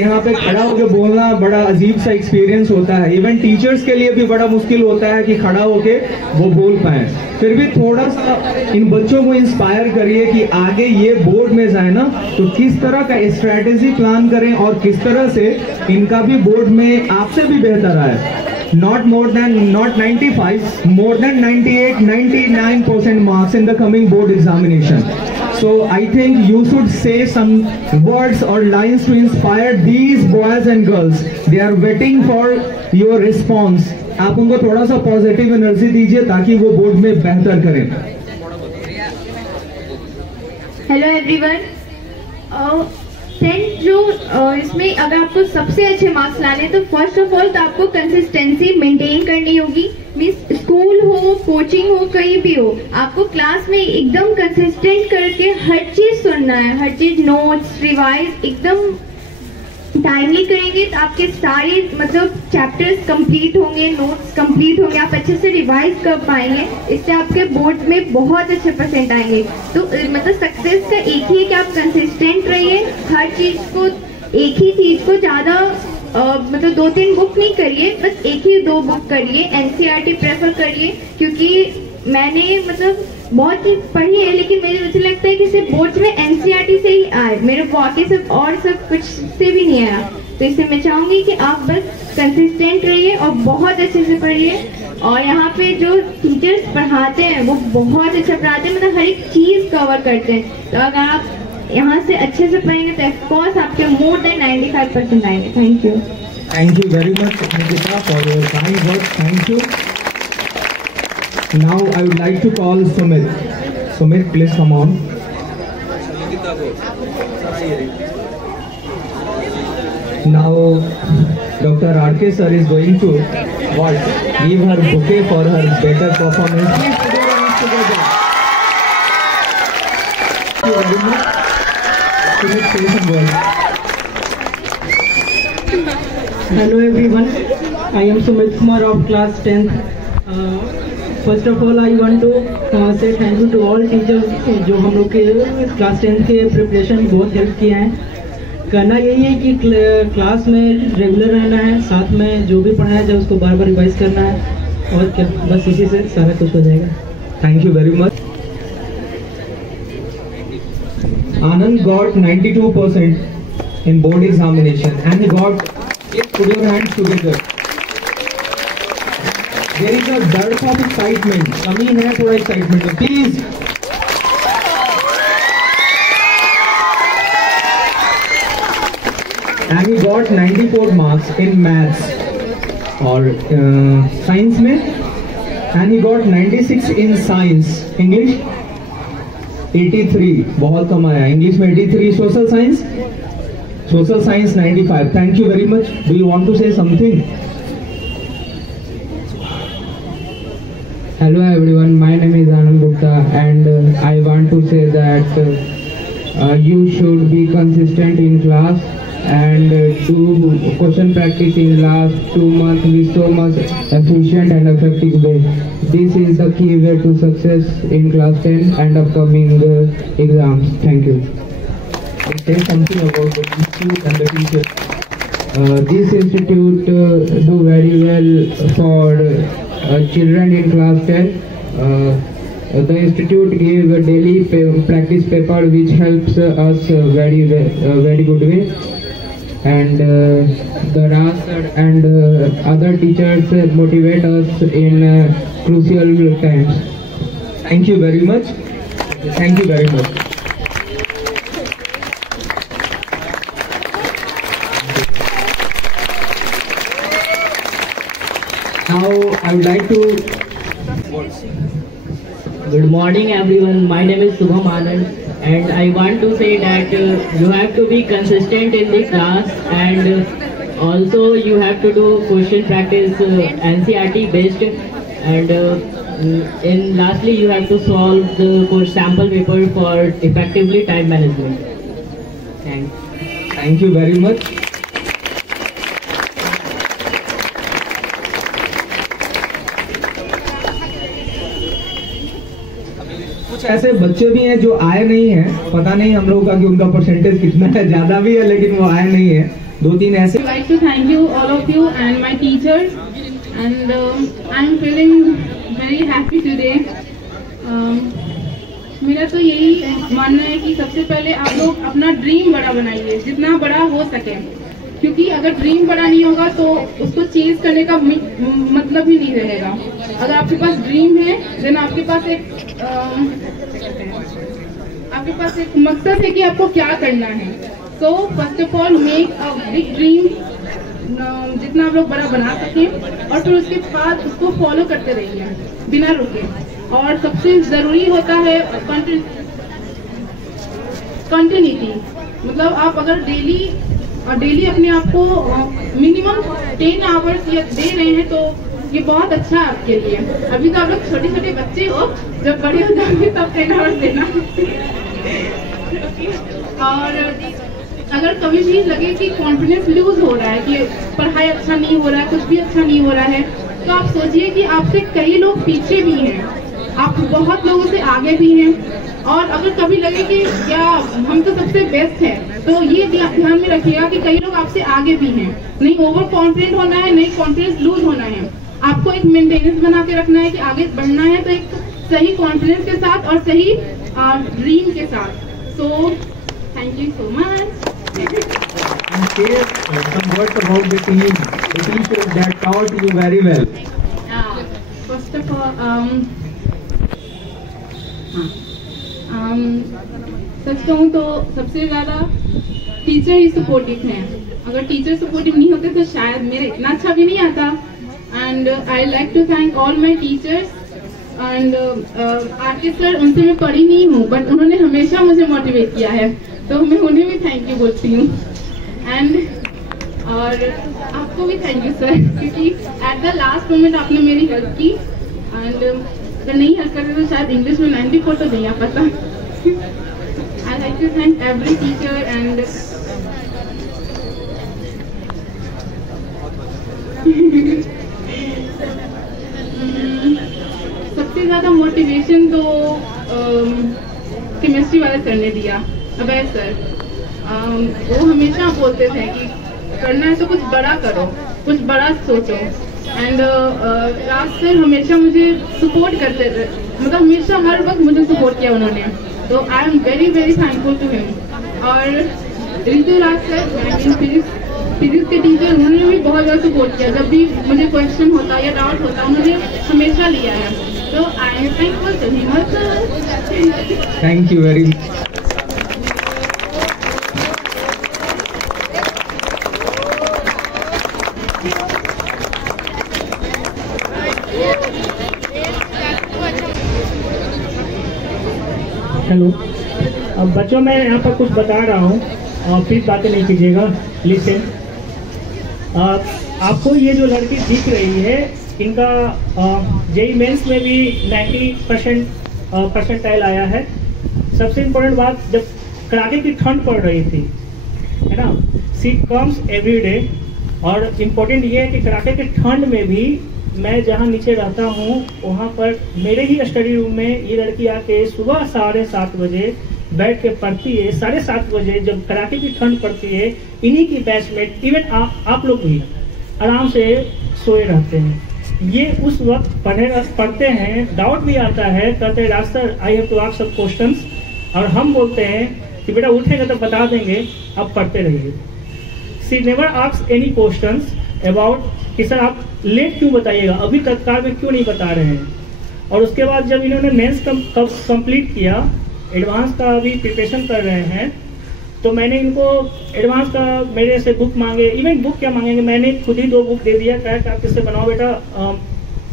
यहाँ पे खड़ा होकर बोलना बड़ा अजीब सा एक्सपीरियंस होता है। इवन टीचर्स के लिए भी बड़ा मुश्किल होता है कि खड़ा होके वो बोल पाए। फिर भी थोड़ा सा इन बच्चों को इंस्पायर करिए कि आगे ये बोर्ड में जाए ना, तो किस तरह का स्ट्रेटेजी प्लान करें और किस तरह से इनका भी बोर्ड में आपसे भी बेहतर आए। Not 95, more than 98, 99% marks in the coming board examination. So I think you should say some words or lines to inspire these boys and girls. They are waiting for your response. आप उनको थोड़ा सा positive energy दीजिए ताकि वो board में बेहतर करें। Hello everyone. फ्रेंड, जो इसमें अगर आपको सबसे अच्छे मार्क्स लाने तो फर्स्ट ऑफ ऑल तो आपको कंसिस्टेंसी मेंटेन करनी होगी। मीन्स स्कूल हो, कोचिंग हो, कहीं भी हो, आपको क्लास में एकदम कंसिस्टेंट करके हर चीज सुनना है। हर चीज नोट्स रिवाइज एकदम टाइमली करेंगे तो आपके सारे चैप्टर्स कंप्लीट होंगे, नोट्स कंप्लीट होंगे, आप अच्छे से रिवाइज कर पाएंगे। इससे आपके बोर्ड में बहुत अच्छे परसेंट आएंगे। तो सक्सेस का एक ही है कि आप कंसिस्टेंट रहिए। हर चीज को, एक ही चीज को ज्यादा 2-3 बुक नहीं करिए, बस एक ही 2 बुक करिए। एनसीईआरटी प्रेफर करिए, क्योंकि मैंने बहुत चीज पढ़ी है, लेकिन मुझे लगता है कि सिर्फ बोर्ड में एनसीईआरटी से ही आए, मेरे वाकई सब और सब कुछ से भी नहीं आया। तो इससे मैं चाहूंगी कि आप बस कंसिस्टेंट रहिए और बहुत अच्छे से पढ़िए। और यहाँ पे जो टीचर्स पढ़ाते हैं वो बहुत अच्छा पढ़ाते हैं, हर एक चीज कवर करते हैं। तो अगर आप यहाँ से अच्छे से पढ़ेंगे तो ऑफकोर्स आपके मोर देन 95% आएंगे। Thank you. Thank you very much Nikita for your kind words. Thank you. Now I would like to call Sumit. Sumit, please come on. Now Dr. RK sir is going to give her bouquet for her better performance. Please put your hands together. Thank you very much. Sumit, say some words. Hello everyone. I am Sumit Kumar of class 10th. First of all I want to say thank you to all teachers जो हम लोग के class 10 के preparation में बहुत help किए हैं। करना यही है कि क्लास में रेगुलर रहना है, साथ में जो भी पढ़ाया जाए उसको बार बार रिवाइज करना है, और क्या, बस इसी से सारा कुछ हो जाएगा। Thank you very much. Anand got 92% in board examination and he got, put your hands together. There is a dearth of excitement. कमी है थोड़ा एक्साइटमेंट में, please. And he got 94 marks in maths और साइंस में, and he got 96 in science. English 83, बहुत कम आया। English में 83, social science 95. Thank you very much. Do you want to say something? Hello everyone, my name is Anand Gupta and I want to say that you should be consistent in class and do question practice in last 2 months with so much efficient and effective way. This is the key way to success in class 10 and upcoming exams. Thank you. Say something about the institute and the teachers. This institute do very well for children in class 10. The institute gave a daily practice paper which helps us very good way, and the Ras sir and other teachers motivate us in crucial times. Thank you very much. Thank you very much. Now I would like to. Good morning everyone, my name is Subham Anand and I want to say that you have to be consistent in the class, and also you have to do question practice NCERT based, and lastly you have to solve the sample paper for effectively time management. Thanks. Thank you very much. कुछ ऐसे बच्चे भी हैं जो आए नहीं हैं, पता नहीं हम लोगों का कि उनका परसेंटेज कितना है, ज्यादा भी है लेकिन वो आए नहीं है। दो तीन ऐसे। I'd like to thank you, all of you, and my teachers, and I'm feeling very happy today. मेरा तो यही मानना है कि सबसे पहले आप लोग अपना ड्रीम बड़ा बनाइए, जितना बड़ा हो सके, क्योंकि अगर ड्रीम बड़ा नहीं होगा तो उसको चेज करने का मतलब ही नहीं रहेगा। अगर आपके पास ड्रीम है, देन आपके पास एक मकसद है कि आपको क्या करना है। So first of all make a big dream, जितना आप लोग बड़ा बना सकें, और फिर उसके बाद उसको फॉलो करते रहिए बिना रुके। और सबसे जरूरी होता है कंटिन्यूटी, मतलब आप अगर डेली अपने आप को मिनिमम 10 आवर्स या दे रहे हैं तो ये बहुत अच्छा है आपके लिए। अभी तो आप लोग छोटे छोटे बच्चे हो, जब बड़े हो जाएंगे तब 10 आवर्स देना। और अगर कभी भी लगे कि कॉन्फिडेंस लूज हो रहा है, कि पढ़ाई अच्छा नहीं हो रहा है, कुछ भी अच्छा नहीं हो रहा है, तो आप सोचिए कि आपसे कई लोग पीछे भी हैं, आप बहुत लोगों से आगे भी हैं। और अगर कभी लगे कि क्या हम तो सबसे बेस्ट है, तो ये ध्यान में रखिएगा कि कई लोग आपसे आगे भी हैं। नहीं ओवर कॉन्फिडेंट होना है, नहीं कॉन्फिडेंस लूज होना है। आपको एक मेंटेनेंस बना के रखना है कि आगे बढ़ना है तो एक सही कॉन्फिडेंस के साथ और सही ड्रीम के साथ। So thank you so much. Some words about the team, the teachers that taught you very well. First of all, सच कहूँ तो सबसे ज़्यादा टीचर ही सपोर्टिव हैं। अगर टीचर सपोर्टिव नहीं होते तो शायद मेरा इतना अच्छा भी नहीं आता। And I like to thank all my teachers. And RK sir, उनसे मैं पढ़ी नहीं हूँ, बट उन्होंने हमेशा मुझे मोटिवेट किया है, तो मैं उन्हें भी थैंक यू बोलती हूँ। एंड और आपको भी थैंक यू सर, क्योंकि एट द लास्ट मोमेंट आपने मेरी हेल्प की। एंड अगर नहीं हेल्प करते तो शायद इंग्लिश में 94 तो नहीं आ पाता। I like to thank every teacher. And सबसे ज़्यादा मोटिवेशन तो केमिस्ट्री वाले सर ने दिया, अभय सर। वो हमेशा बोलते थे कि करना है तो कुछ बड़ा करो, कुछ बड़ा सोचो। एंड राज सर हमेशा मुझे सपोर्ट करते थे, मतलब हमेशा हर वक्त मुझे सपोर्ट किया उन्होंने, तो I am very very thankful to him. और रितु राज सर फिजिक्स के टीचर, उन्होंने भी बहुत ज़्यादा सपोर्ट किया। जब भी मुझे क्वेश्चन होता या डाउट होता उन्होंने हमेशा लिया है, तो I am thankful to him sir. Thank you very much. Hello, अब बच्चों मैं यहाँ पर कुछ बता रहा हूँ, प्लीज बातें नहीं कीजिएगा, लिसन। आपको ये जो लड़की दिख रही है, इनका जेई मेंस में भी 90% परसेंटाइल आया है। सबसे इम्पोर्टेंट बात, जब कड़ाके की ठंड पड़ रही थी, है ना, शी कम्स एवरी डे। और इम्पोर्टेंट ये है कि कड़ाके की ठंड में भी मैं जहाँ नीचे रहता हूँ वहाँ पर मेरे ही स्टडी रूम में ये लड़की आके सुबह 7:30 बजे बैठ के पढ़ती है। 7:30 बजे जब कड़ाके की ठंड पड़ती है, इन्हीं की बैचमेट, इवन आप लोग भी आराम से सोए रहते हैं। ये उस वक्त पढ़ते हैं, डाउट भी आता है, कहते हैं Raj sir I have to ask some questions, और हम बोलते हैं कि बेटा उठेगा तो बता देंगे, आप पढ़ते रहिए। She never asks any questions about कि सर आप लेट क्यों बताइएगा, अभी तत्काल में क्यों नहीं बता रहे हैं। और उसके बाद जब इन्होंने मेंस कंप्लीट किया, एडवांस का अभी प्रिपरेशन कर रहे हैं, तो मैंने इनको एडवांस का मेरे से बुक मांगे। इवन बुक क्या मांगेंगे, मैंने खुद ही 2 बुक दे दिया, कहा कि आप किससे बनाओ बेटा।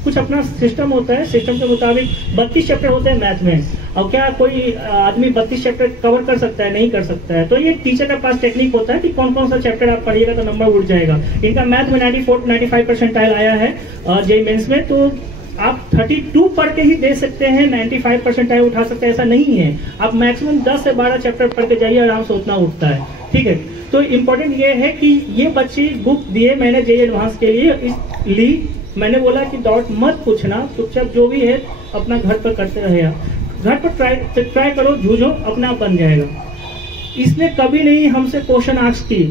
कुछ अपना सिस्टम होता है, सिस्टम के मुताबिक 32 चैप्टर होते हैं मैथ में। और क्या कोई आदमी 32 चैप्टर कवर कर सकता है? नहीं कर सकता है। तो ये टीचर के पास टेक्निक होता है कि कौन कौन सा चैप्टर आप पढ़िएगा तो नंबर उठ जाएगा। इनका मैथ में 94-95 परसेंटाइल आया है जेईई मेंस में, तो आप 32 पढ़ के ही दे सकते हैं, 95 परसेंटाइल उठा सकते हैं, ऐसा नहीं है। आप मैक्सिमम 10 से 12 चैप्टर पढ़ के जाइए, आराम से उतना उठता है। ठीक है, तो इम्पोर्टेंट ये है कि ये बच्ची बुक दिए मैंने जेईई एडवांस के लिए ली। मैंने बोला कि डाउट मत पूछना, चुपचाप जो भी है अपना घर पर करते रहे, घर पर ट्राई करो, जूझो, अपना आप बन जाएगा। इसने कभी नहीं हमसे क्वेश्चन आस्क की,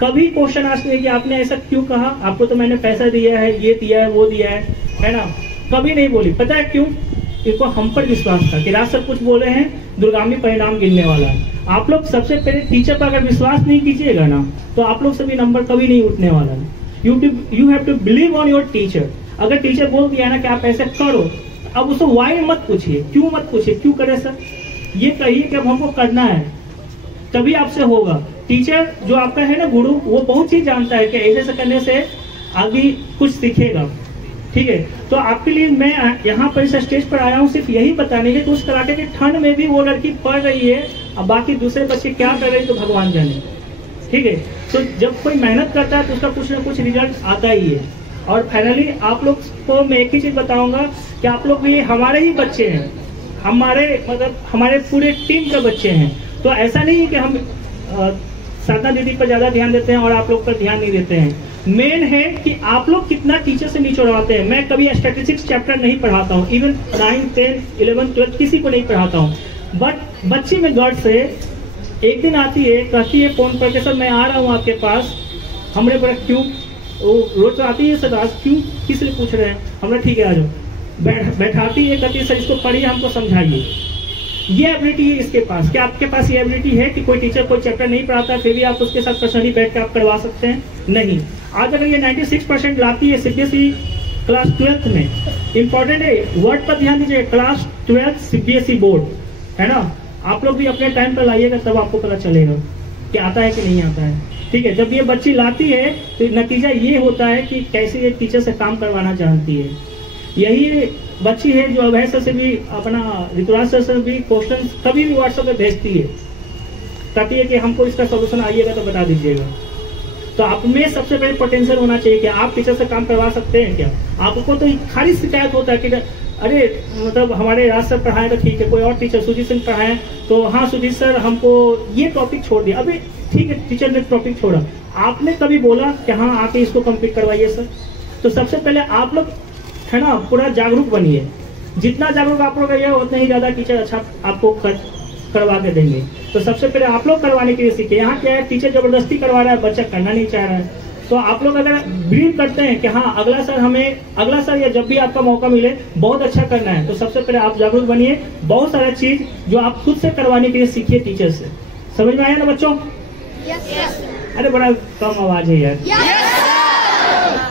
कभी क्वेश्चन आस्क नहीं कि आपने ऐसा क्यों कहा, आपको तो मैंने पैसा दिया है, ये दिया है, वो दिया है ना, कभी नहीं बोली। पता है क्यों? इनको हम पर विश्वास था कि राज सर कुछ बोले हैं, दुर्गामी परिणाम गिनने वाला है। आप लोग सबसे पहले टीचर पर अगर विश्वास नहीं कीजिएगा ना, तो आप लोग से भी नंबर कभी नहीं उठने वाला है। You have to believe on your teacher. अगर टीचर बोल दिया ना कि आप ऐसे करो, अब उसको वाई मत पूछिए, क्यों मत पूछिए, क्यों करे सर, ये कहिए कि अब हमको करना है, तभी आपसे होगा। टीचर जो आपका है ना गुरु, वो बहुत चीज जानता है कि ऐसे करने से आगे कुछ सीखेगा। ठीक है, तो आपके लिए मैं यहाँ पर इस स्टेज पर आया हूँ सिर्फ यही बताने के, उस कड़ाके के ठंड में भी वो लड़की पढ़ रही है, अब बाकी दूसरे बच्चे क्या कर रहे हैं तो भगवान जाने। ठीक है, तो जब कोई मेहनत करता है तो उसका कुछ ना कुछ रिजल्ट आता ही है। और फाइनली आप लोग को मैं एक ही चीज बताऊंगा कि आप लोग भी हमारे ही बच्चे हैं, हमारे पूरे टीम के बच्चे हैं। तो ऐसा नहीं है कि हम साधना दीदी पर ज्यादा ध्यान देते हैं और आप लोग पर ध्यान नहीं देते हैं। मेन है कि आप लोग कितना टीचर से निचोड़वाते हैं। मैं कभी स्टैटिस्टिक्स चैप्टर नहीं पढ़ाता हूँ, इवन 9, 10, 11, 12 किसी को नहीं पढ़ाता हूँ, बट बच्ची में गढ़ से एक दिन आती है, कहती है फोन पर कि सर मैं आ रहा हूँ आपके पास। हमने बोला क्यों? वो रोज आती है, सर आज क्यों, किस लिए पूछ रहे हैं? हमने ठीक है आ जाओ। बैठाती है, कहती है सर इसको पढ़िए, हमको समझाइए। ये एबिलिटी है इसके पास। क्या आपके पास ये एबिलिटी है कि कोई टीचर कोई चैप्टर नहीं पढ़ाता फिर भी आप उसके साथ पर्सनली बैठ कर आप करवा सकते हैं? नहीं। आज अगर ये 96% लाती है सीबीएसई क्लास 12th में, इंपॉर्टेंट है, वर्ड पर ध्यान दीजिए, क्लास 12th सीबीएसई बोर्ड है ना। आप लोग भी अपने टाइम पर लाइएगा, तब आपको पता चलेगा कि आता है कि नहीं आता है। ठीक है, जब ये बच्ची लाती है तो नतीजा ये होता है कि कैसे ये टीचर से काम करवाना चाहती है। यही बच्ची है जो अभय सर से भी, अपना ऋतुराज सर से भी क्वेश्चन कभी भी व्हाट्सएप पे भेजती है, कहती है कि हमको इसका सोल्यूशन आइएगा तो बता दीजिएगा। तो आप में सबसे बड़े पोटेंशियल होना चाहिए कि आप टीचर से काम करवा सकते हैं क्या। आपको तो खाली शिकायत होता है कि अरे मतलब हमारे राज सर पढ़ाए तो ठीक है, कोई और टीचर सुजीत सिंह पढ़ाए तो हाँ सुजीत सर हमको ये टॉपिक छोड़ दिया। अभी ठीक है, टीचर ने टॉपिक छोड़ा, आपने कभी बोला कि हाँ आके इसको कंप्लीट करवाइए सर? तो सबसे पहले आप लोग है ना पूरा जागरूक बनिए। जितना जागरूक आप लोग रहिए उतना ही ज्यादा टीचर अच्छा आपको करवा के देंगे। तो सबसे पहले आप लोग करवाने के लिए सीखे। यहाँ क्या है, टीचर जबरदस्ती करवा रहा है, बच्चा करना नहीं चाह रहा है। तो आप लोग अगर बिलीव करते हैं कि हाँ अगला साल या जब भी आपका मौका मिले बहुत अच्छा करना है, तो सबसे पहले आप जागरूक बनिए। बहुत सारा चीज जो आप खुद से करवाने के लिए सीखिए टीचर से। समझ में आया ना बच्चों? अरे बड़ा कम आवाज है यार।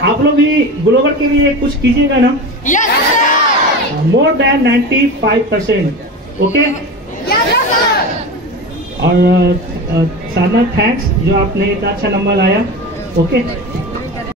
आप लोग भी ग्लोबल के लिए कुछ कीजिएगा ना? More than 95%। ओके। और साधना थैंक्स जो आपने इतना अच्छा नंबर लाया। ओके।